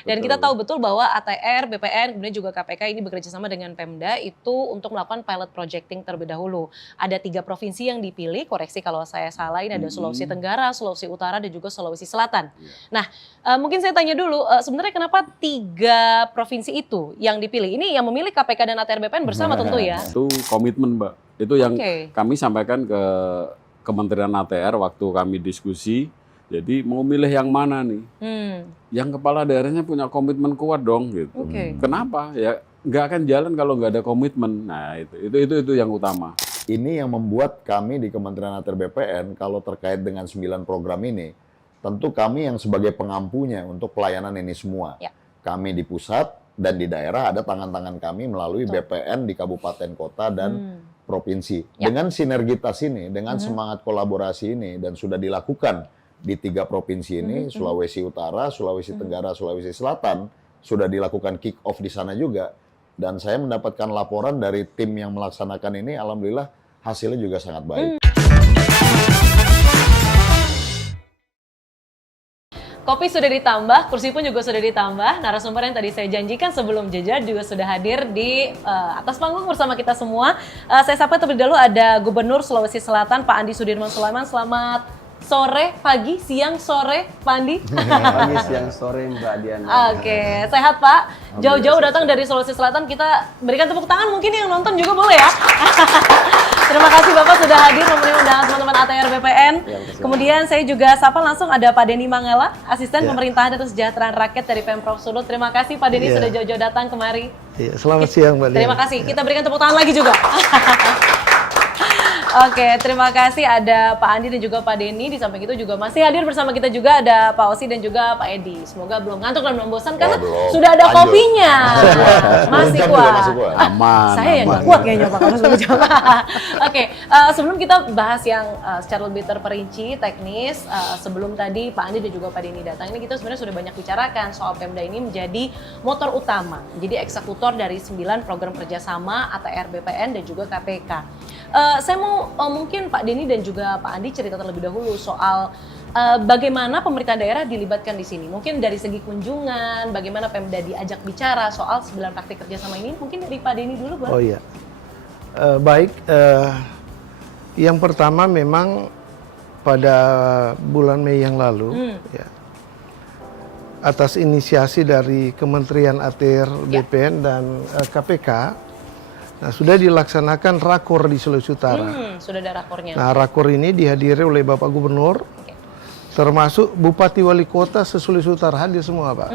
Dan kita tahu betul bahwa ATR, BPN, kemudian juga KPK ini bekerja sama dengan Pemda itu untuk melakukan pilot projecting terlebih dahulu. Ada 3 provinsi yang dipilih, koreksi kalau saya salah, ini ada Sulawesi Tenggara, Sulawesi Utara, dan juga Sulawesi Selatan. Nah, mungkin saya tanya dulu, sebenarnya kenapa 3 provinsi itu yang dipilih? Ini yang memilih KPK dan ATR BPN bersama tentu ya? Itu komitmen, Mbak. Itu yang kami sampaikan ke Kementerian ATR waktu kami diskusi. Jadi mau milih yang mana nih? Yang kepala daerahnya punya komitmen kuat dong gitu. Kenapa? Ya nggak akan jalan kalau nggak ada komitmen. Nah itu yang utama. Ini yang membuat kami di Kementerian ATR BPN kalau terkait dengan 9 program ini, tentu kami yang sebagai pengampunya untuk pelayanan ini semua. Kami di pusat dan di daerah ada tangan-tangan kami melalui BPN di kabupaten kota dan provinsi. Dengan sinergitas ini, dengan semangat kolaborasi ini dan sudah dilakukan di 3 provinsi ini, Sulawesi Utara, Sulawesi Tenggara, Sulawesi Selatan, sudah dilakukan kick off di sana juga. Dan saya mendapatkan laporan dari tim yang melaksanakan ini, alhamdulillah hasilnya juga sangat baik. Kopi sudah ditambah, kursi pun juga sudah ditambah. Narasumber yang tadi saya janjikan sebelum jeda juga sudah hadir di atas panggung bersama kita semua. Saya sapa terlebih dahulu ada Gubernur Sulawesi Selatan, Pak Andi Sudirman Sulaiman. Selamat sore, pagi, siang, sore, Pak Andi. Pagi, siang, sore, Mbak Diana. Oke, sehat Pak. Jauh-jauh datang dari Sulawesi Selatan, kita berikan tepuk tangan, mungkin yang nonton juga boleh ya. Terima kasih Bapak sudah hadir memenuhi undangan teman-teman ATR BPN. Kemudian saya juga sapa langsung ada Pak Denny Mangala, Asisten Pemerintahan dan Kesejahteraan Rakyat dari Pemprov Sulut. Terima kasih Pak Denny sudah jauh-jauh datang kemari. Selamat siang Mbak Diana. Terima kasih, kita berikan tepuk tangan lagi juga. Oke, terima kasih ada Pak Andi dan juga Pak Denny. Di samping itu juga masih hadir bersama kita juga ada Pak Osi dan juga Pak Edi. Semoga belum ngantuk dan belum bosan karena sudah ada kopinya. Masih kuat. Aman. Saya yang nggak kuat kayaknya Pak kalau sudah coba. Oke, sebelum kita bahas yang secara lebih terperinci, teknis, sebelum tadi Pak Andi dan juga Pak Denny datang, ini kita sebenarnya sudah banyak bicarakan soal Pemda ini menjadi motor utama, menjadi eksekutor dari 9 program kerjasama ATR BPN dan juga KPK. Saya mau mungkin Pak Denny dan juga Pak Andi cerita terlebih dahulu soal bagaimana pemerintah daerah dilibatkan di sini. Mungkin dari segi kunjungan, bagaimana Pemda diajak bicara soal 9 praktik kerjasama ini. Mungkin dari Pak Denny dulu, boleh? Oh iya, baik. Yang pertama memang pada bulan Mei yang lalu, ya, atas inisiasi dari Kementerian ATR BPN dan KPK, nah, sudah dilaksanakan rakor di Sulawesi Utara. Sudah ada rakornya. Nah, rakor ini dihadiri oleh Bapak Gubernur, termasuk Bupati Wali Kota se-Sulawesi Utara hadir semua, Pak.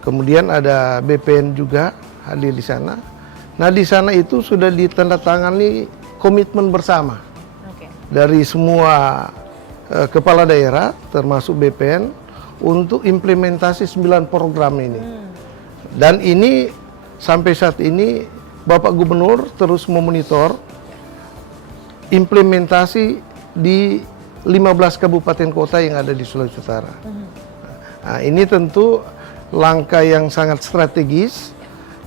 Kemudian ada BPN juga hadir di sana. Nah, di sana itu sudah ditandatangani komitmen bersama dari semua kepala daerah, termasuk BPN, untuk implementasi 9 program ini. Dan ini sampai saat ini Bapak Gubernur terus memonitor implementasi di 15 kabupaten kota yang ada di Sulawesi Utara. Nah, ini tentu langkah yang sangat strategis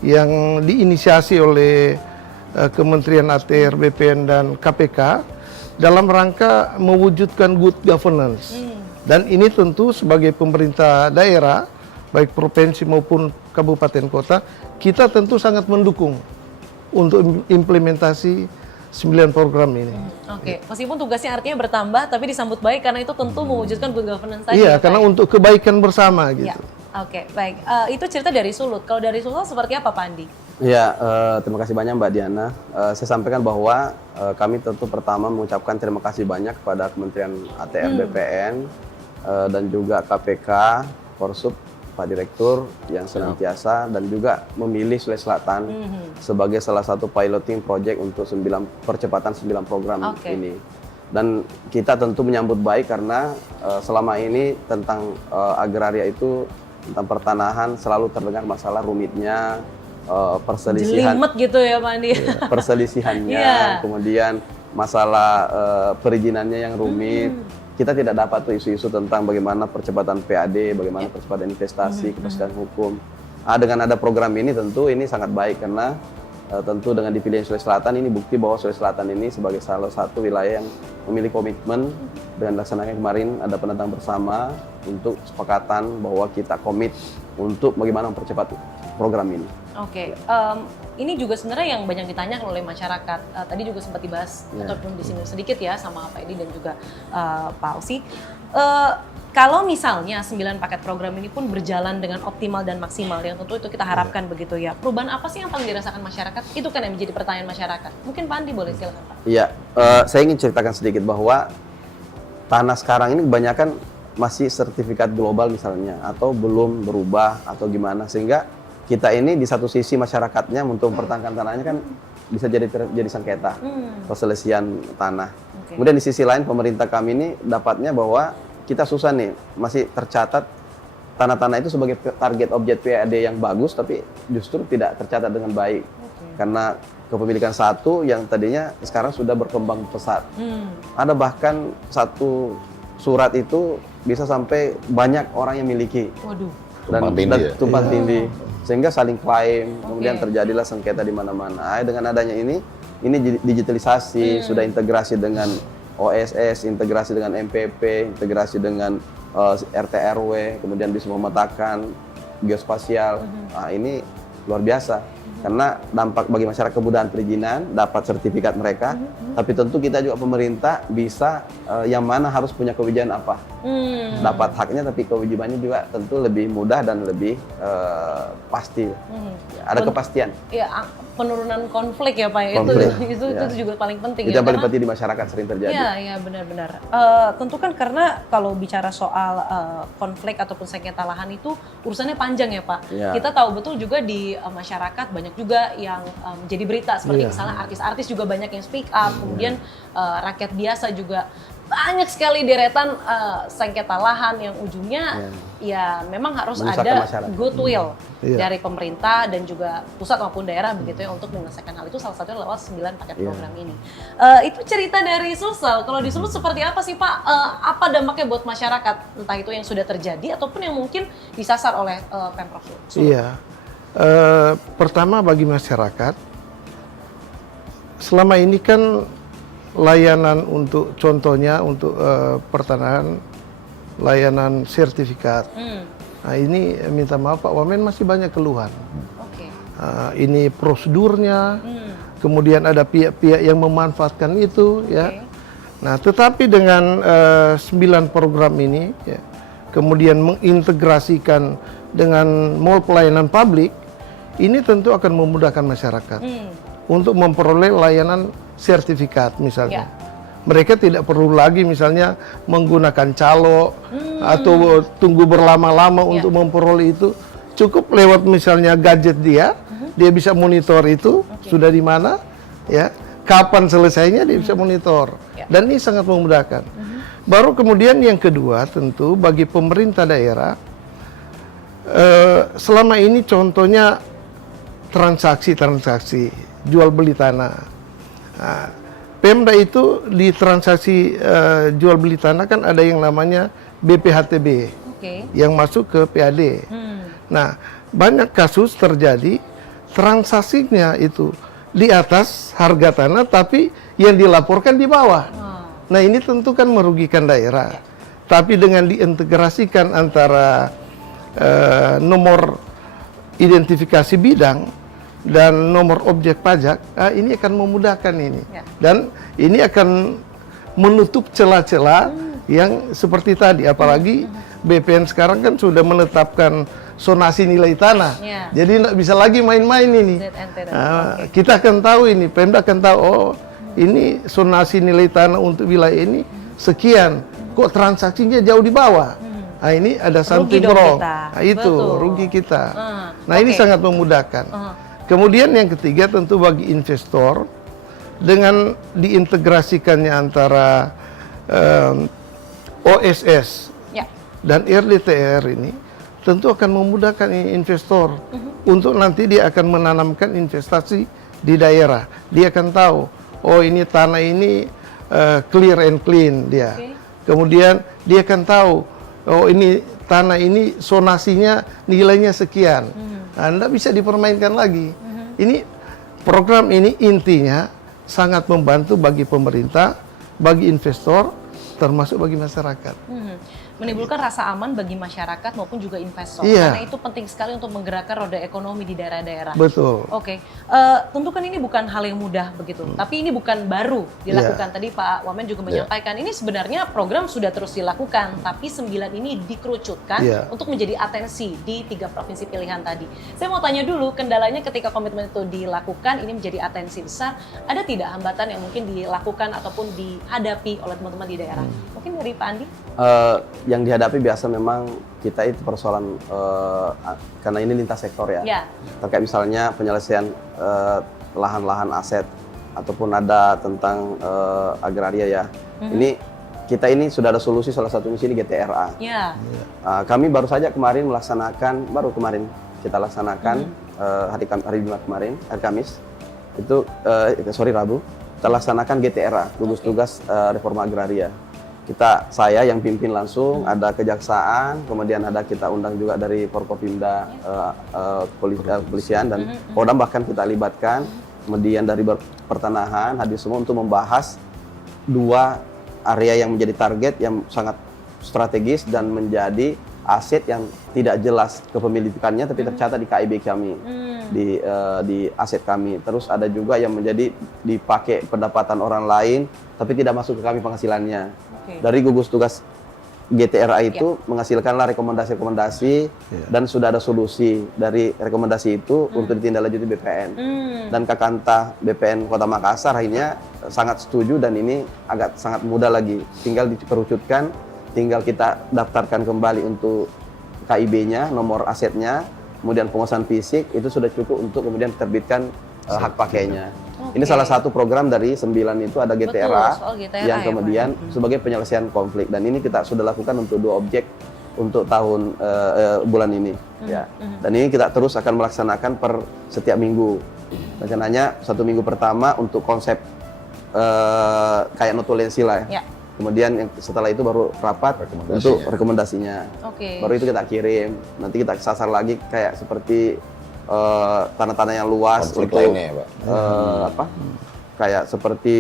yang diinisiasi oleh Kementerian ATR, BPN, dan KPK dalam rangka mewujudkan good governance. Dan ini tentu sebagai pemerintah daerah, baik provinsi maupun kabupaten kota, kita tentu sangat mendukung untuk implementasi 9 program ini. Oke, meskipun tugasnya artinya bertambah, tapi disambut baik karena itu tentu mewujudkan good governance tadi. Iya, karena untuk kebaikan bersama gitu. Oke, baik. Itu cerita dari Sulut. Kalau dari Sulut seperti apa, Pak Andi? Ya, terima kasih banyak Mbak Diana. Saya sampaikan bahwa kami tentu pertama mengucapkan terima kasih banyak kepada Kementerian ATR BPN dan juga KPK, Korsub, Pak Direktur yang senantiasa dan juga memilih Sulawesi Selatan sebagai salah satu piloting project untuk percepatan 9 program ini. Dan kita tentu menyambut baik karena selama ini tentang agraria itu, tentang pertanahan selalu terdengar masalah rumitnya, perselisihan. Jelimet gitu ya Pak Andi. Perselisihannya, kemudian masalah perizinannya yang rumit. Kita tidak dapat tuh isu-isu tentang bagaimana percepatan PAD, bagaimana percepatan investasi, kepastian hukum. Dengan ada program ini tentu ini sangat baik karena tentu dengan dipilih Sulawesi Selatan ini bukti bahwa Sulawesi Selatan ini sebagai salah satu wilayah yang memiliki komitmen dengan laksanakan kemarin ada penentang bersama untuk kesepakatan bahwa kita komit untuk bagaimana mempercepat program ini. Oke, ini juga sebenarnya yang banyak ditanyakan oleh masyarakat. Tadi juga sempat dibahas ataupun disinggung sedikit ya sama Pak Edi dan juga Pak Ausi. Kalau misalnya 9 paket program ini pun berjalan dengan optimal dan maksimal, yang tentu itu kita harapkan begitu ya. Perubahan apa sih yang paling dirasakan masyarakat? Itu kan yang menjadi pertanyaan masyarakat. Mungkin Pak Andi boleh silakan Pak. Iya, saya ingin ceritakan sedikit bahwa tanah sekarang ini kebanyakan masih sertifikat global misalnya, atau belum berubah atau gimana, sehingga kita ini di satu sisi masyarakatnya untuk mempertahankan tanahnya kan bisa jadi sengketa perselisihan tanah. Kemudian di sisi lain pemerintah kami ini dapatnya bahwa kita susah nih, masih tercatat tanah-tanah itu sebagai target objek PAD yang bagus, tapi justru tidak tercatat dengan baik. Karena kepemilikan satu yang tadinya sekarang sudah berkembang pesat. Ada bahkan satu surat itu bisa sampai banyak orang yang miliki. Waduh. Dan tumpang tindih. Sehingga saling klaim, kemudian terjadilah sengketa di mana-mana. Dengan adanya ini digitalisasi, sudah integrasi dengan OSS, integrasi dengan MPP, integrasi dengan RT RW, kemudian bisa memetakan geospasial. Ini luar biasa. Karena dampak bagi masyarakat kemudahan perizinan, dapat sertifikat mereka, tapi tentu kita juga pemerintah bisa yang mana harus punya kewajiban apa. Dapat haknya tapi kewajibannya juga tentu lebih mudah dan lebih pasti. Ada kepastian. Ya, penurunan konflik ya Pak. Itu juga paling penting. Itu yang paling penting di masyarakat sering terjadi. Iya benar-benar. Tentu kan karena kalau bicara soal konflik ataupun sengketa lahan itu urusannya panjang ya Pak. Kita tahu betul juga di masyarakat banyak juga yang menjadi berita seperti misalnya artis-artis juga banyak yang speak up, kemudian rakyat biasa juga banyak sekali deretan sengketa lahan yang ujungnya ya memang harus ada goodwill dari pemerintah dan juga pusat maupun daerah begitu ya untuk menyelesaikan hal itu, salah satunya lewat 9 paket program ini. Itu cerita dari Sulsel. Kalau di Sulut seperti apa sih Pak? Apa dampaknya buat masyarakat? Entah itu yang sudah terjadi ataupun yang mungkin disasar oleh Pemprov Sulut. Iya. Pertama bagi masyarakat, selama ini kan layanan untuk contohnya untuk pertanahan layanan sertifikat. Nah ini minta maaf Pak Wamen masih banyak keluhan. Ini prosedurnya, kemudian ada pihak-pihak yang memanfaatkan itu ya. Nah tetapi dengan 9 program ini ya, kemudian mengintegrasikan dengan mall pelayanan publik, ini tentu akan memudahkan masyarakat untuk memperoleh layanan sertifikat misalnya. Mereka tidak perlu lagi misalnya menggunakan calo atau tunggu berlama-lama untuk memperoleh itu. Cukup lewat misalnya gadget dia bisa monitor itu sudah di mana, ya, kapan selesainya dia bisa monitor. Dan ini sangat memudahkan. Baru kemudian yang kedua tentu bagi pemerintah daerah, selama ini contohnya transaksi jual beli tanah. Nah, Pemda itu di transaksi jual beli tanah kan ada yang namanya BPHTB yang masuk ke PAD. Nah, banyak kasus terjadi transaksinya itu di atas harga tanah tapi yang dilaporkan di bawah. Nah, ini tentu kan merugikan daerah. Tapi dengan diintegrasikan antara nomor identifikasi bidang dan nomor objek pajak, ini akan memudahkan ini. Dan ini akan menutup celah-celah yang seperti tadi. Apalagi BPN sekarang kan sudah menetapkan zonasi nilai tanah. Jadi nggak bisa lagi main-main ini. Kita akan tahu ini, Pemda akan tahu, oh ini zonasi nilai tanah untuk wilayah ini sekian. Kok transaksinya jauh di bawah? Nah ini ada something wrong. Nah, itu rugi kita. Nah ini sangat memudahkan. Kemudian yang ketiga tentu bagi investor, dengan diintegrasikannya antara OSS dan RDTR ini tentu akan memudahkan investor untuk nanti dia akan menanamkan investasi di daerah. Dia akan tahu, oh ini tanah ini clear and clean dia. Kemudian dia akan tahu, oh ini tanah ini zonasinya nilainya sekian. Anda bisa dipermainkan lagi. Ini program ini intinya sangat membantu bagi pemerintah, bagi investor, termasuk bagi masyarakat. Menimbulkan rasa aman bagi masyarakat maupun juga investor. Iya. Karena itu penting sekali untuk menggerakkan roda ekonomi di daerah-daerah. Betul. Oke, tentu kan ini bukan hal yang mudah begitu, tapi ini bukan baru dilakukan. Tadi Pak Wamen juga menyampaikan, ini sebenarnya program sudah terus dilakukan, tapi 9 ini dikerucutkan untuk menjadi atensi di 3 provinsi pilihan tadi. Saya mau tanya dulu, kendalanya ketika komitmen itu dilakukan, ini menjadi atensi besar, ada tidak hambatan yang mungkin dilakukan ataupun dihadapi oleh teman-teman di daerah? Mungkin dari Pak Andi? Yang dihadapi biasa memang kita itu persoalan karena ini lintas sektor ya. Terkait misalnya penyelesaian lahan-lahan aset ataupun ada tentang agraria ya. Ini kita ini sudah ada solusi, salah satunya sini GTRA. Kami baru saja kemarin melaksanakan, kita laksanakan hari Jumat kemarin, hari Kamis itu Rabu kita laksanakan GTRA, gugus tugas reforma agraria. Saya yang pimpin langsung, ada kejaksaan, kemudian ada kita undang juga dari Forkopimda, kepolisian dan Kodam bahkan kita libatkan, kemudian dari pertanahan hadir semua untuk membahas 2 area yang menjadi target yang sangat strategis dan menjadi aset yang tidak jelas kepemilikannya tapi tercatat di KIB kami, di aset kami. Terus ada juga yang menjadi dipakai pendapatan orang lain tapi tidak masuk ke kami penghasilannya. Dari gugus tugas GTRA itu menghasilkanlah rekomendasi-rekomendasi dan sudah ada solusi dari rekomendasi itu untuk ditindaklanjuti BPN. Dan Kakanta BPN Kota Makassar akhirnya sangat setuju dan ini sangat mudah lagi. Tinggal dikerucutkan, tinggal kita daftarkan kembali untuk KIB-nya, nomor asetnya, kemudian penguasaan fisik itu sudah cukup untuk kemudian diterbitkan hak pakainya. Ini salah satu program dari 9 itu ada GTRA, yang kemudian sebagai penyelesaian konflik dan ini kita sudah lakukan untuk 2 objek untuk tahun bulan ini ya. Dan ini kita terus akan melaksanakan per setiap minggu. Rencananya 1 minggu pertama untuk konsep kayak notulensi lah ya. Kemudian setelah itu baru rapat untuk rekomendasinya. Baru itu kita kirim. Nanti kita sasar lagi kayak seperti tanah-tanah yang luas konflik untuk lainnya, Pak. kayak seperti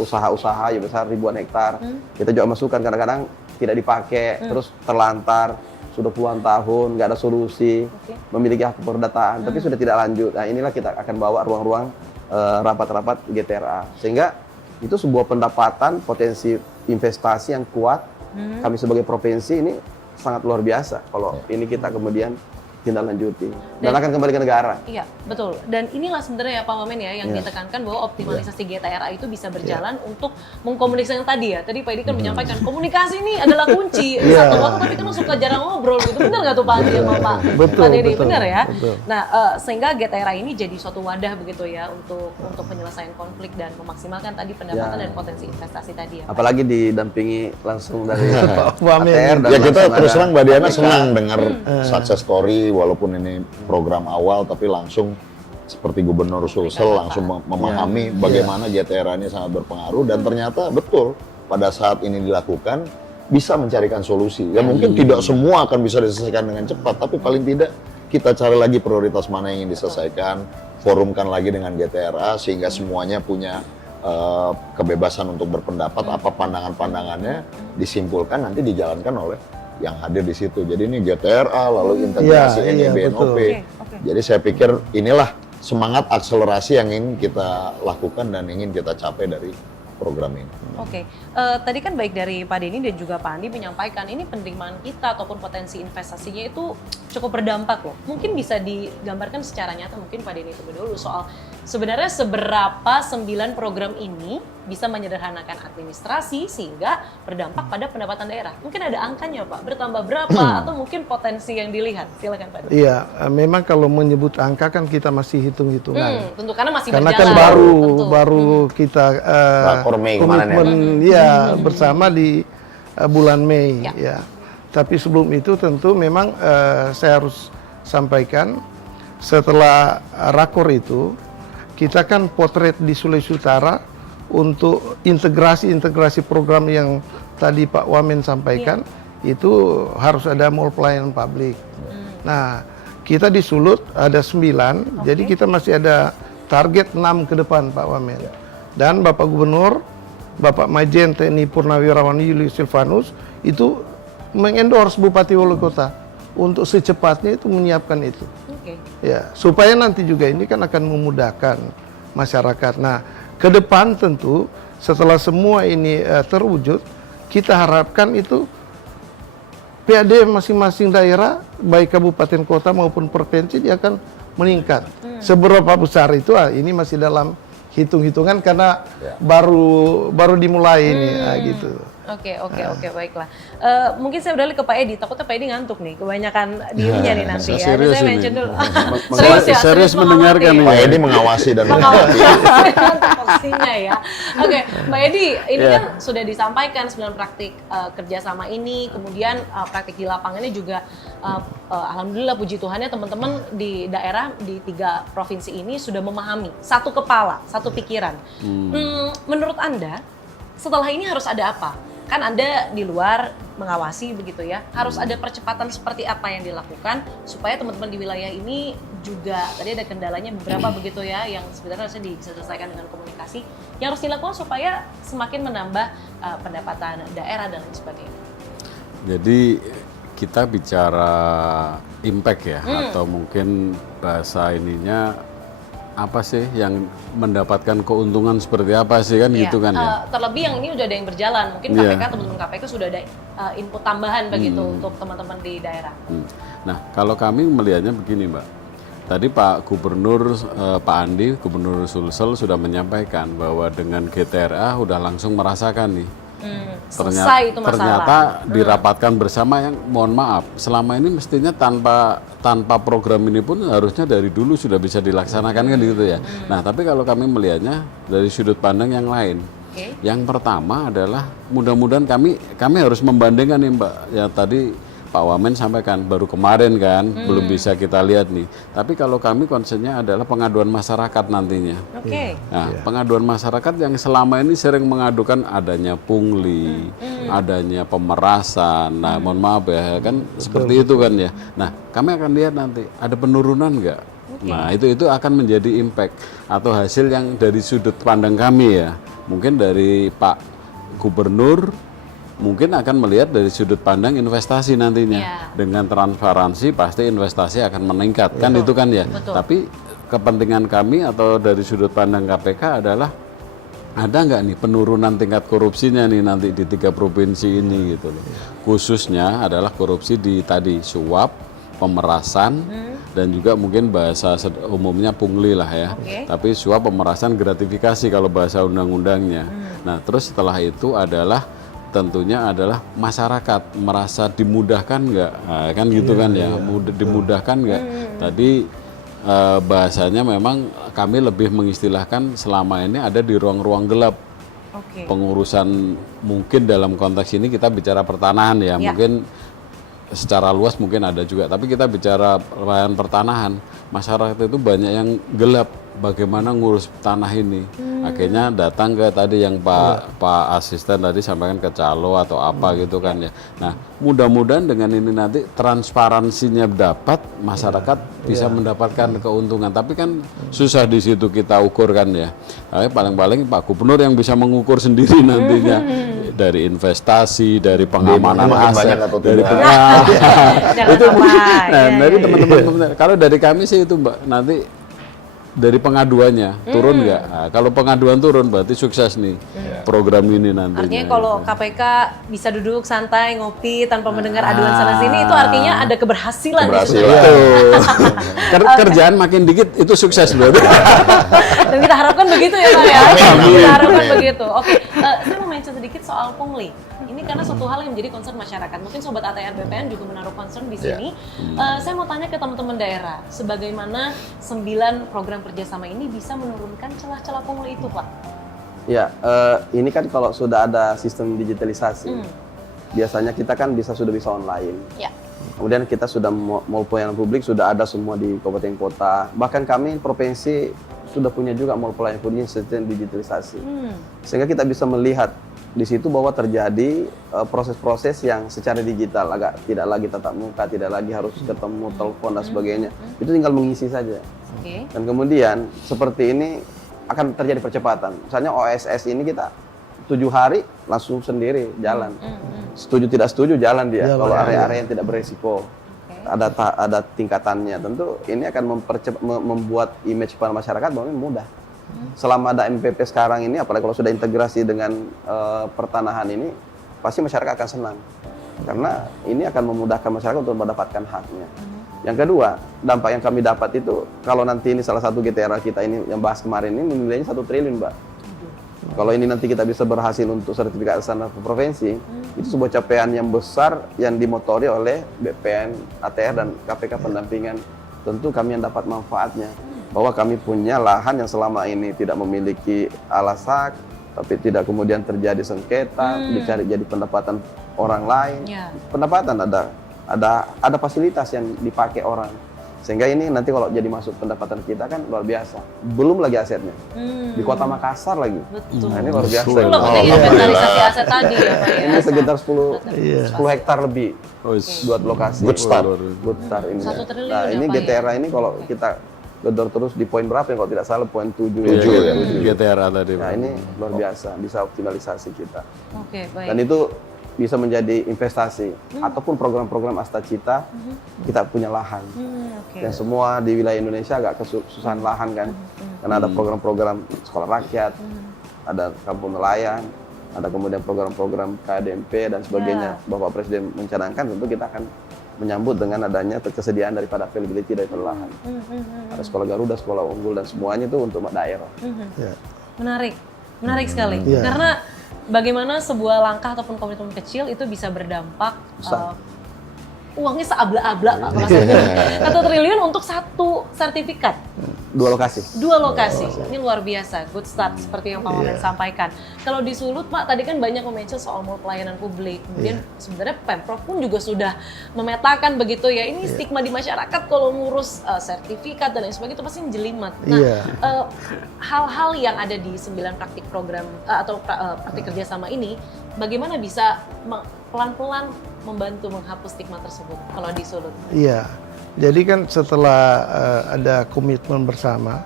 usaha-usaha yang besar ribuan hektar. Kita juga masukkan kadang-kadang tidak dipakai, terus terlantar sudah puluhan tahun nggak ada solusi, memiliki hak perdataan tapi sudah tidak lanjut. Nah inilah kita akan bawa ruang-ruang rapat-rapat GTRA sehingga itu sebuah pendapatan potensi investasi yang kuat. Kami sebagai provinsi ini sangat luar biasa kalau ini kita kemudian tindak lanjuti dan akan kembali ke negara. Iya, betul. Dan inilah sebenarnya ya Pak Wamen ya yang ditekankan bahwa optimalisasi GTRA itu bisa berjalan untuk mengkomunikasikan tadi ya. Tadi Pak Edi kan menyampaikan komunikasi ini adalah kunci. Satu waktu tapi kan suka jarang ngobrol gitu. Benar nggak tuh Pak Edi sama Pak Dedi? Benar ya? Nah, sehingga GTRA ini jadi suatu wadah begitu ya untuk penyelesaian konflik dan memaksimalkan tadi pendapatan dan potensi investasi tadi ya. Apalagi didampingi langsung dari Pak Wamen. Ya kita terus terang Mbak Diana senang dengar success story walaupun ini program awal tapi langsung seperti Gubernur Sulsel langsung memahami bagaimana GTRA ini sangat berpengaruh dan ternyata betul pada saat ini dilakukan bisa mencarikan solusi. Ya mungkin tidak semua akan bisa diselesaikan dengan cepat tapi paling tidak kita cari lagi prioritas mana yang ingin diselesaikan, forumkan lagi dengan GTRA sehingga semuanya punya kebebasan untuk berpendapat apa pandangan-pandangannya disimpulkan nanti dijalankan oleh yang hadir di situ. Jadi ini GTRA lalu integrasi NEB-NOP. Jadi saya pikir inilah semangat akselerasi yang ingin kita lakukan dan ingin kita capai dari program ini. Tadi kan baik dari Pak Denny dan juga Pak Andi menyampaikan ini penerimaan kita ataupun potensi investasinya itu cukup berdampak loh. Mungkin bisa digambarkan secara nyata mungkin Pak Denny terlebih dulu soal sebenarnya seberapa 9 program ini bisa menyederhanakan administrasi sehingga berdampak pada pendapatan daerah. Mungkin ada angkanya Pak, bertambah berapa atau mungkin potensi yang dilihat. Silakan Pak Denny. Iya, memang kalau menyebut angka kan kita masih hitung-hitungan. Tentu karena masih karena berjalan. Kan baru kita komitmen bersama di bulan Mei ya. Tapi sebelum itu tentu memang saya harus sampaikan setelah rakor itu kita kan potret di Sulawesi Utara untuk integrasi program yang tadi Pak Wamen sampaikan itu harus ada mall pelayanan publik. Nah kita di Sulut ada 9, jadi kita masih ada target 6 ke depan Pak Wamen. Dan Bapak Gubernur, Bapak Majen TNI Purnawirawan Julius Silvanus itu mengendorse Bupati Wali Kota untuk secepatnya itu menyiapkan itu. Ya, supaya nanti juga ini kan akan memudahkan masyarakat. Nah, ke depan tentu setelah semua ini terwujud, kita harapkan itu PAD masing-masing daerah, baik kabupaten kota maupun provinsi, dia akan meningkat. Seberapa besar itu, ini masih dalam hitung-hitungan karena baru dimulai ini, gitu. Oke, baiklah. Mungkin saya beralih ke Pak Edi. Takutnya Pak Edi ngantuk nih, kebanyakan dirinya nih nanti ya. Serius Saya ini. mention dulu. Serius mendengarkan nih. Pak Edi mengawasi dan mengamati. Porsinya ya. Oke, Pak Edi, ini kan sudah disampaikan 9 praktik kerjasama ini, kemudian praktik di lapangannya juga, alhamdulillah puji Tuhannya teman-teman di daerah di 3 provinsi ini sudah memahami, satu kepala, satu pikiran. Menurut Anda, setelah ini harus ada apa? Kan Anda di luar mengawasi begitu ya, harus ada percepatan seperti apa yang dilakukan supaya teman-teman di wilayah ini juga, tadi ada kendalanya beberapa begitu ya, yang sebenarnya harusnya bisa diselesaikan dengan komunikasi, yang harus dilakukan supaya semakin menambah pendapatan daerah dan lain sebagainya. Jadi kita bicara impact ya, atau mungkin bahasa ininya apa sih yang mendapatkan keuntungan seperti apa sih kan gitu kan ya. Terlebih yang ini udah ada yang berjalan, mungkin KPK teman-teman KPK sudah ada input tambahan begitu untuk teman-teman di daerah. Nah kalau kami melihatnya begini Mbak, tadi Pak Gubernur Pak Andi, Gubernur Sulsel sudah menyampaikan bahwa dengan GTRA udah langsung merasakan nih. Selesai itu masalah. Ternyata dirapatkan bersama yang mohon maaf selama ini mestinya tanpa program ini pun harusnya dari dulu sudah bisa dilaksanakan kan gitu ya. Nah tapi kalau kami melihatnya dari sudut pandang yang lain. Yang pertama adalah mudah-mudahan kami harus membandingkan nih Mbak, ya tadi Pak Wamen sampaikan baru kemarin kan, belum bisa kita lihat nih. Tapi kalau kami konsennya adalah pengaduan masyarakat nantinya. Nah, pengaduan masyarakat yang selama ini sering mengadukan adanya pungli, adanya pemerasan. Nah, mohon maaf ya kan seperti itu kan ya. Nah, kami akan lihat nanti ada penurunan nggak. Nah, itu akan menjadi impact atau hasil yang dari sudut pandang kami ya. Mungkin dari Pak Gubernur mungkin akan melihat dari sudut pandang investasi nantinya. Dengan transparansi pasti investasi akan meningkat kan itu kan ya. Tapi kepentingan kami atau dari sudut pandang KPK adalah ada nggak nih penurunan tingkat korupsinya nih nanti di 3 provinsi ini gitu loh. Khususnya adalah korupsi di tadi suap, pemerasan dan juga mungkin bahasa umumnya pungli lah ya. Tapi suap, pemerasan, gratifikasi kalau bahasa undang-undangnya. Nah, terus setelah itu adalah tentunya adalah masyarakat merasa dimudahkan nggak, kan gitu kan ya, dimudahkan nggak. Tadi bahasanya memang kami lebih mengistilahkan selama ini ada di ruang-ruang gelap. Pengurusan mungkin dalam konteks ini kita bicara pertanahan ya, mungkin secara luas mungkin ada juga, tapi kita bicara pelayanan pertanahan, masyarakat itu banyak yang gelap bagaimana ngurus tanah ini. Akhirnya datang ke tadi yang Pak Asisten tadi sampaikan ke calo atau apa gitu kan ya. Nah, mudah-mudahan dengan ini nanti transparansinya dapat, masyarakat bisa mendapatkan keuntungan. Tapi kan susah di situ kita ukur kan ya. Tapi paling-paling Pak Gubernur yang bisa mengukur sendiri nantinya dari investasi, dari pengamanan aset, dari itu mungkin. Nah, dari teman-teman kalau dari kami sih itu Mbak, nanti dari pengaduannya turun nggak? Nah, kalau pengaduan turun berarti sukses nih program ini nantinya. Artinya kalau KPK bisa duduk santai ngopi tanpa mendengar aduan sana sini, itu artinya ada keberhasilan. Kerjaan makin dikit itu sukses loh. Dan kita harapkan begitu ya Pak ya. Kita harapkan begitu. Oke, saya mau mention sedikit soal pungli. Ini karena suatu hal yang menjadi concern masyarakat. Mungkin Sobat ATR BPN juga menaruh concern di sini. Saya mau tanya ke teman-teman daerah, sebagaimana 9 program kerjasama ini bisa menurunkan celah-celah pungli itu, Pak? Ya, ini kan kalau sudah ada sistem digitalisasi, biasanya kita kan sudah bisa online. Kemudian kita sudah mall pelayanan publik sudah ada semua di kabupaten kota. Bahkan kami provinsi sudah punya juga mall pelayanan publik sistem digitalisasi. Sehingga kita bisa melihat di situ bahwa terjadi proses-proses yang secara digital, agak tidak lagi tatap muka, tidak lagi harus ketemu, telepon dan sebagainya. Itu tinggal mengisi saja. Dan kemudian seperti ini akan terjadi percepatan. Misalnya OSS ini kita 7 hari langsung sendiri jalan. Setuju tidak setuju jalan dia. Kalau area-area yang tidak beresiko. Ada tingkatannya. Tentu ini akan membuat image pada masyarakat bahwa ini mudah. Selama ada MPP sekarang ini, apalagi kalau sudah integrasi dengan pertanahan ini, pasti masyarakat akan senang. Karena ini akan memudahkan masyarakat untuk mendapatkan haknya. Yang kedua, dampak yang kami dapat itu, kalau nanti ini salah satu GTRA kita ini yang bahas kemarin ini, nilainya 1 triliun, Mbak. Kalau ini nanti kita bisa berhasil untuk sertifikat standar provinsi, itu sebuah capaian yang besar yang dimotori oleh BPN, ATR, dan KPK pendampingan. Tentu kami yang dapat manfaatnya. Bahwa kami punya lahan yang selama ini tidak memiliki alasak, tapi tidak kemudian terjadi sengketa, dicari jadi pendapatan orang lain. Pendapatan ada fasilitas yang dipakai orang. Sehingga ini nanti kalau jadi masuk pendapatan kita kan luar biasa. Belum lagi asetnya. Di Kota Makassar lagi. Betul. Nah, ini luar biasa. Itu loh penting inventarisasi aset tadi ya Pak ya. Ini sekitar 10 hektar lebih. Buat lokasi. Good start. Good start ini. 1 triliun Nah, ini ya, Pak, GTRA ini kalau kita gedor terus di poin berapa ya, kalau tidak salah poin 7 ya. GTRA tadi. Nah, ini luar biasa, bisa optimalisasi kita. Oke, baik. Dan itu bisa menjadi investasi ataupun program-program Astacita. Kita punya lahan. Yang semua di wilayah Indonesia agak kesusahan lahan kan. Karena ada program-program sekolah rakyat, ada kampung nelayan, ada kemudian program-program KDMP dan sebagainya. Bapak Presiden mencanangkan, tentu kita akan menyambut dengan adanya kesediaan daripada availability dari lahan. Ada sekolah Garuda, sekolah unggul, dan semuanya itu untuk daerah. Menarik sekali. Karena bagaimana sebuah langkah ataupun komitmen kecil itu bisa berdampak uangnya seabla-abla Pak. Maksudnya 1 triliun untuk 1 sertifikat. 2 lokasi. 2 lokasi. Ini luar biasa. Good start seperti yang Pak Wamen sampaikan. Kalau di Sulut Pak, tadi kan banyak mention soal mall pelayanan publik. Kemudian sebenarnya Pemprov pun juga sudah memetakan begitu ya. Ini stigma di masyarakat kalau ngurus sertifikat dan lain sebagainya itu pasti jelimet. Nah, hal-hal yang ada di 9 praktik program atau praktik kerjasama ini, bagaimana bisa pelan-pelan membantu menghapus stigma tersebut kalau di Sulut? Iya. Jadi kan setelah ada komitmen bersama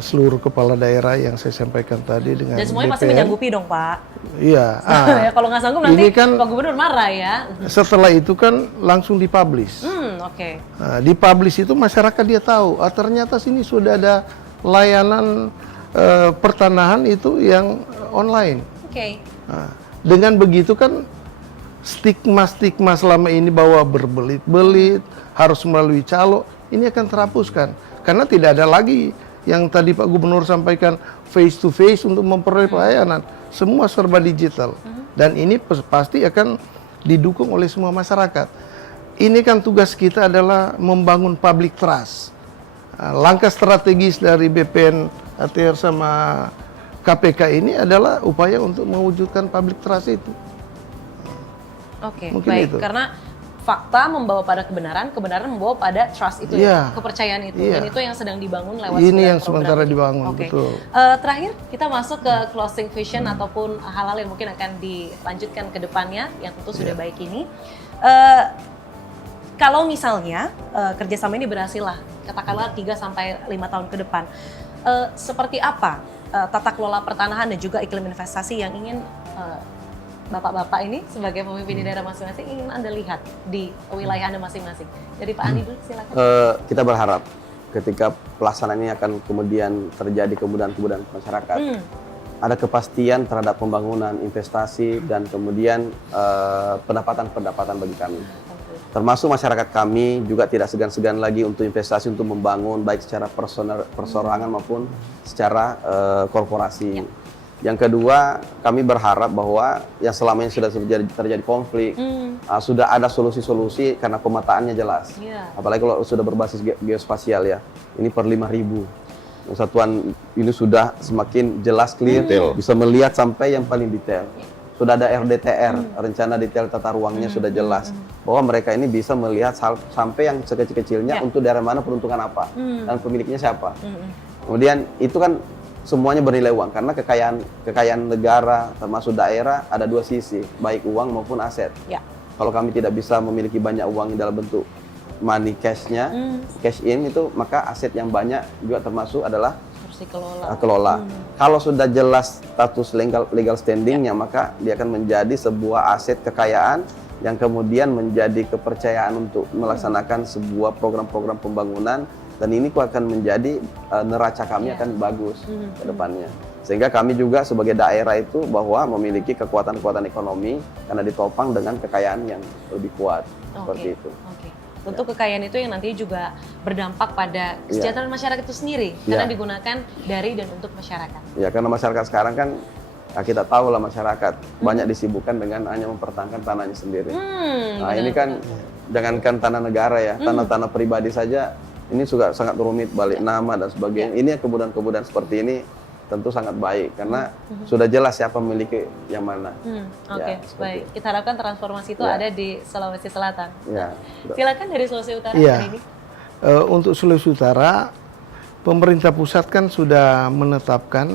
seluruh kepala daerah yang saya sampaikan tadi dengan dan semuanya BPN, pasti menyanggupi dong Pak. Iya. Ya, kalau nggak sanggup nanti kan, Pak Gubernur marah ya. Setelah itu kan langsung dipublish. Oke. Nah, dipublish itu masyarakat dia tahu, ternyata sini sudah ada layanan pertanahan itu yang online. Oke. Nah, dengan begitu kan stigma-stigma selama ini bahwa berbelit-belit, harus melalui calo, ini akan terhapuskan. Karena tidak ada lagi yang tadi Pak Gubernur sampaikan face to face untuk memperoleh pelayanan. Semua serba digital. Dan ini pasti akan didukung oleh semua masyarakat. Ini kan tugas kita adalah membangun public trust. Langkah strategis dari BPN, ATR sama KPK ini adalah upaya untuk mewujudkan public trust itu. Oke, Mungkin baik. itu. Karena fakta membawa pada kebenaran, kebenaran membawa pada trust itu ya, kepercayaan itu. Dan itu yang sedang dibangun lewat ini yang program sementara itu. dibangun, Oke. betul. Terakhir kita masuk ke closing vision ataupun hal-hal yang mungkin akan dilanjutkan ke depannya yang tentu sudah baik ini. Kalau misalnya kerjasama ini berhasil lah, katakanlah 3-5 tahun ke depan, seperti apa tata kelola pertanahan dan juga iklim investasi yang ingin Bapak-bapak ini sebagai pemimpin di daerah masing-masing ingin Anda lihat di wilayah Anda masing-masing? Dari Pak Andi dulu silakan. Kita berharap ketika pelaksanaan ini akan kemudian terjadi kemudahan-kemudahan masyarakat, ada kepastian terhadap pembangunan, investasi, dan kemudian pendapatan-pendapatan bagi kami. Termasuk masyarakat kami juga tidak segan-segan lagi untuk investasi untuk membangun baik secara persorangan maupun secara korporasi. Yang kedua, kami berharap bahwa yang selama ini sudah terjadi konflik, sudah ada solusi-solusi karena pemetaannya jelas. Apalagi kalau sudah berbasis geospasial ya, ini per 5.000. Satuan ini sudah semakin jelas, clear, bisa melihat sampai yang paling detail. Sudah ada RDTR, rencana detail tata ruangnya sudah jelas. Bahwa mereka ini bisa melihat sampai yang sekecil-kecilnya untuk daerah mana peruntukan apa, dan pemiliknya siapa. Kemudian itu kan semuanya bernilai uang, karena kekayaan negara termasuk daerah ada dua sisi, baik uang maupun aset. Ya. Kalau kami tidak bisa memiliki banyak uang dalam bentuk money cash-nya, cash in itu, maka aset yang banyak juga termasuk adalah harus dikelola. kelola. Kalau sudah jelas status legal standing-nya, maka dia akan menjadi sebuah aset kekayaan yang kemudian menjadi kepercayaan untuk melaksanakan sebuah program-program pembangunan, dan ini akan menjadi neraca kami akan bagus ke depannya. Sehingga kami juga sebagai daerah itu bahwa memiliki kekuatan-kekuatan ekonomi karena ditopang dengan kekayaan yang lebih kuat, seperti itu. Tentu kekayaan itu yang nantinya juga berdampak pada kesejahteraan masyarakat itu sendiri, karena digunakan dari dan untuk masyarakat. Ya, karena masyarakat sekarang kan, kita tahu lah masyarakat banyak disibukkan dengan hanya mempertahankan tanahnya sendiri. Nah, ini kan jangankan tanah negara ya, tanah-tanah pribadi saja ini juga sangat rumit, balik nama dan sebagainya. Ini kemudahan-kemudahan seperti ini tentu sangat baik karena sudah jelas siapa memiliki yang mana. Oke, baik. Kita harapkan transformasi itu ada di Sulawesi Selatan. Ya, silakan dari Sulawesi Utara hari ini. Untuk Sulawesi Utara, pemerintah pusat kan sudah menetapkan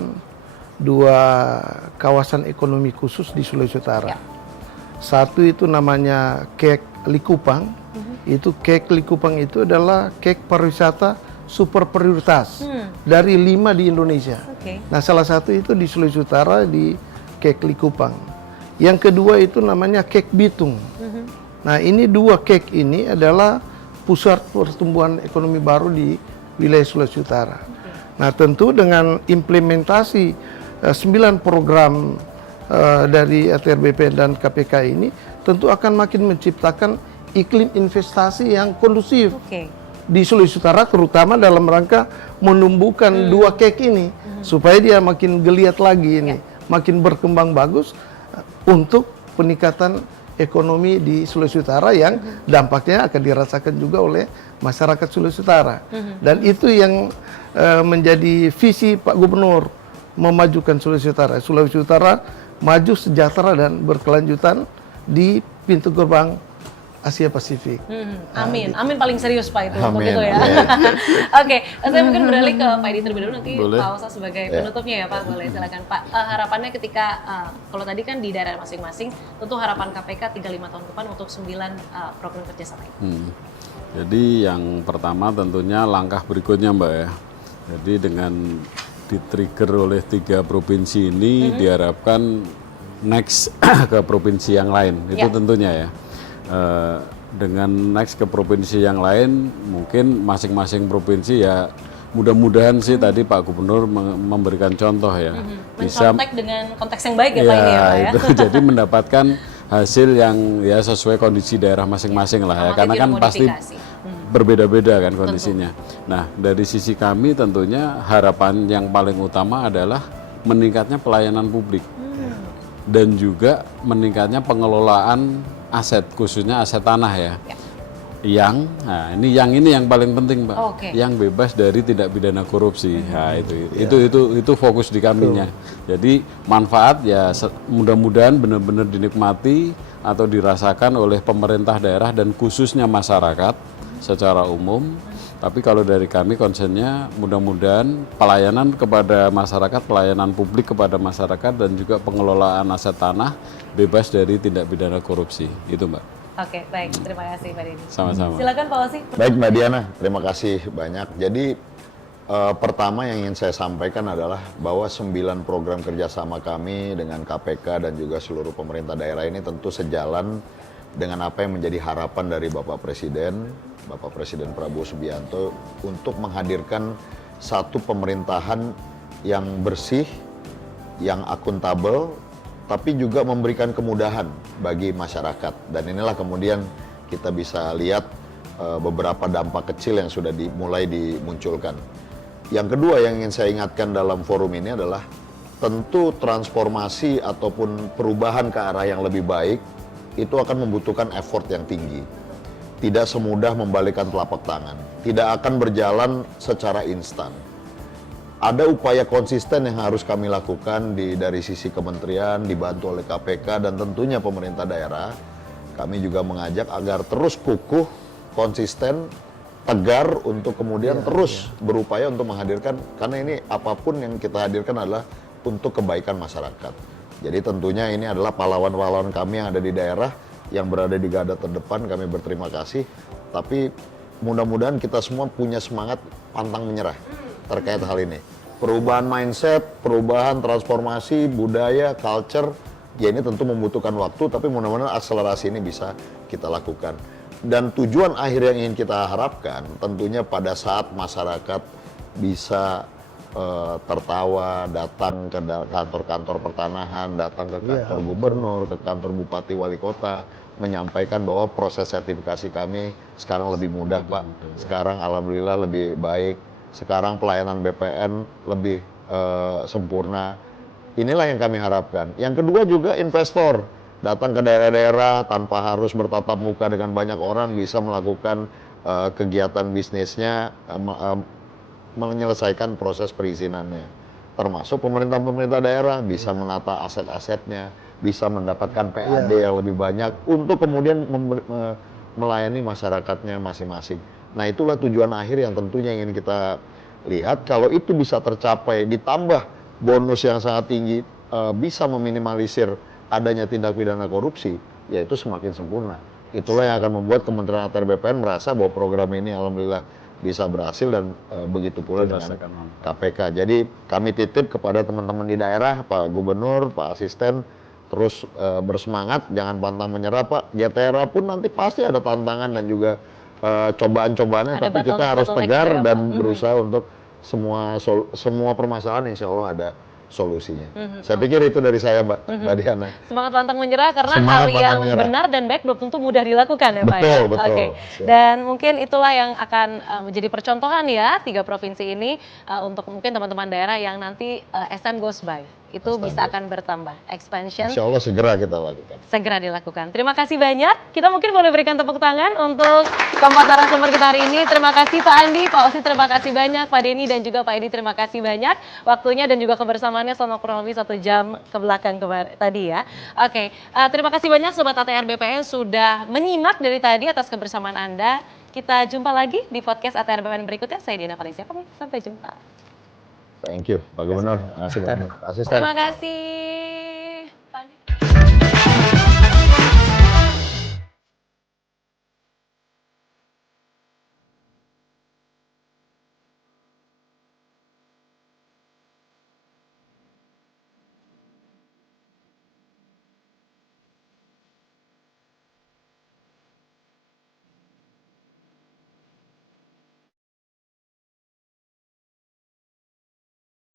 2 kawasan ekonomi khusus di Sulawesi Utara. Satu itu namanya Kek Likupang. Itu Kek Likupang itu adalah kek pariwisata super prioritas dari 5 di Indonesia. Nah, salah satu itu di Sulawesi Utara di Kek Likupang. Yang kedua itu namanya Kek Bitung. Nah, ini 2 kek ini adalah pusat pertumbuhan ekonomi baru di wilayah Sulawesi Utara. Nah, tentu dengan implementasi 9 program dari ATR BPN dan KPK ini tentu akan makin menciptakan iklim investasi yang kondusif di Sulawesi Utara, terutama dalam rangka menumbuhkan 2 kek ini supaya dia makin geliat lagi ini, makin berkembang bagus untuk peningkatan ekonomi di Sulawesi Utara yang dampaknya akan dirasakan juga oleh masyarakat Sulawesi Utara. Dan itu yang menjadi visi Pak Gubernur, memajukan Sulawesi Utara. Sulawesi Utara maju, sejahtera dan berkelanjutan di pintu gerbang Asia Pasifik. Amin, amin paling serius Pak itu untuk Amin. itu ya. Oke, saya mungkin beralih ke Pak Edi terlebih dahulu, nanti Boleh. Pak Osa sebagai penutupnya ya Pak, boleh silakan Pak. Harapannya ketika, kalau tadi kan di daerah masing-masing, tentu harapan KPK 3-5 tahun ke depan untuk 9 program kerjasama ini. Jadi yang pertama tentunya langkah berikutnya Mbak ya. Jadi dengan di-trigger oleh 3 provinsi ini diharapkan next ke provinsi yang lain, itu tentunya ya. Dengan next ke provinsi yang lain, mungkin masing-masing provinsi ya mudah-mudahan sih tadi Pak Gubernur memberikan contoh ya, bisa dengan konteks yang baik ya Pak ini ya Pak ya. itu jadi mendapatkan hasil yang ya sesuai kondisi daerah masing-masing lah ya, karena kan pasti berbeda-beda kan kondisinya. Nah, dari sisi kami tentunya harapan yang paling utama adalah meningkatnya pelayanan publik dan juga meningkatnya pengelolaan aset, khususnya aset tanah ya. Yang ini yang paling penting Pak, yang bebas dari tindak pidana korupsi. Nah, itu fokus di kaminya. Jadi manfaat ya mudah-mudahan benar-benar dinikmati atau dirasakan oleh pemerintah daerah dan khususnya masyarakat secara umum. Tapi kalau dari kami konsennya mudah-mudahan pelayanan kepada masyarakat, pelayanan publik kepada masyarakat dan juga pengelolaan aset tanah bebas dari tindak pidana korupsi. Itu Mbak. Oke, baik. Terima kasih Pak Deni. Sama-sama. Silakan Pak Osi. Baik Mbak Diana, terima kasih banyak. Jadi pertama yang ingin saya sampaikan adalah bahwa 9 program kerjasama kami dengan KPK dan juga seluruh pemerintah daerah ini tentu sejalan dengan apa yang menjadi harapan dari Bapak Presiden Prabowo Subianto untuk menghadirkan satu pemerintahan yang bersih, yang akuntabel, tapi juga memberikan kemudahan bagi masyarakat. Dan inilah kemudian kita bisa lihat beberapa dampak kecil yang sudah mulai dimunculkan. Yang kedua yang ingin saya ingatkan dalam forum ini adalah tentu transformasi ataupun perubahan ke arah yang lebih baik itu akan membutuhkan effort yang tinggi. Tidak semudah membalikkan telapak tangan. Tidak akan berjalan secara instan. Ada upaya konsisten yang harus kami lakukan dari sisi kementerian, dibantu oleh KPK dan tentunya pemerintah daerah. Kami juga mengajak agar terus kukuh, konsisten tegar untuk kemudian terus berupaya untuk menghadirkan, karena ini apapun yang kita hadirkan adalah untuk kebaikan masyarakat. Jadi tentunya ini adalah pahlawan-pahlawan kami yang ada di daerah, yang berada di garda terdepan, kami berterima kasih. Tapi mudah-mudahan kita semua punya semangat pantang menyerah terkait hal ini. Perubahan mindset, perubahan transformasi, budaya, culture, ya ini tentu membutuhkan waktu, tapi mudah-mudahan akselerasi ini bisa kita lakukan. Dan tujuan akhir yang ingin kita harapkan tentunya pada saat masyarakat bisa tertawa, datang ke kantor-kantor pertanahan, datang ke kantor gubernur, ke kantor bupati, wali kota, menyampaikan bahwa proses sertifikasi kami sekarang lebih mudah, Pak. Sekarang alhamdulillah lebih baik. Sekarang pelayanan BPN lebih sempurna. Inilah yang kami harapkan. Yang kedua juga investor datang ke daerah-daerah tanpa harus bertatap muka dengan banyak orang, bisa melakukan kegiatan bisnisnya, menyelesaikan proses perizinannya. Termasuk pemerintah-pemerintah daerah bisa menata aset-asetnya, bisa mendapatkan PAD yang lebih banyak untuk kemudian melayani masyarakatnya masing-masing. Nah, itulah tujuan akhir yang tentunya ingin kita lihat. Kalau itu bisa tercapai, ditambah bonus yang sangat tinggi, bisa meminimalisir adanya tindak pidana korupsi, ya itu semakin sempurna. Itulah yang akan membuat Kementerian ATR BPN merasa bahwa program ini alhamdulillah bisa berhasil, dan begitu pula dengan KPK. Jadi kami titip kepada teman-teman di daerah, Pak Gubernur, Pak Asisten, terus bersemangat, jangan pantang menyerah, Pak. GTRA pun nanti pasti ada tantangan dan juga cobaan-cobaannya, tapi kita harus tegar dan berusaha untuk semua permasalahan insya Allah ada solusinya. Saya pikir itu dari saya, Mbak Diana. Semangat pantang menyerah, karena hal yang benar dan baik belum tentu mudah dilakukan ya Pak. Betul, ya? betul. Oke. Dan mungkin itulah yang akan menjadi percontohan ya 3 provinsi ini untuk mungkin teman-teman daerah yang nanti SM goes by. Itu bisa akan bertambah. Expansion. Insya Allah segera kita lakukan. Segera dilakukan. Terima kasih banyak. Kita mungkin boleh berikan tepuk tangan untuk keempat narasumber kita hari ini. Terima kasih Pak Andi, Pak Osi terima kasih banyak, Pak Denny dan juga Pak Edi terima kasih banyak waktunya dan juga kebersamaannya selama kurang lebih 1 jam ke belakang tadi ya. Oke, terima kasih banyak Sobat ATR BPN sudah menyimak dari tadi atas kebersamaan Anda. Kita jumpa lagi di podcast ATR BPN berikutnya. Saya Diana Valencia, sampai jumpa. Thank you, Pak Gubernur. Terima kasih, Pak Asisten. Terima kasih.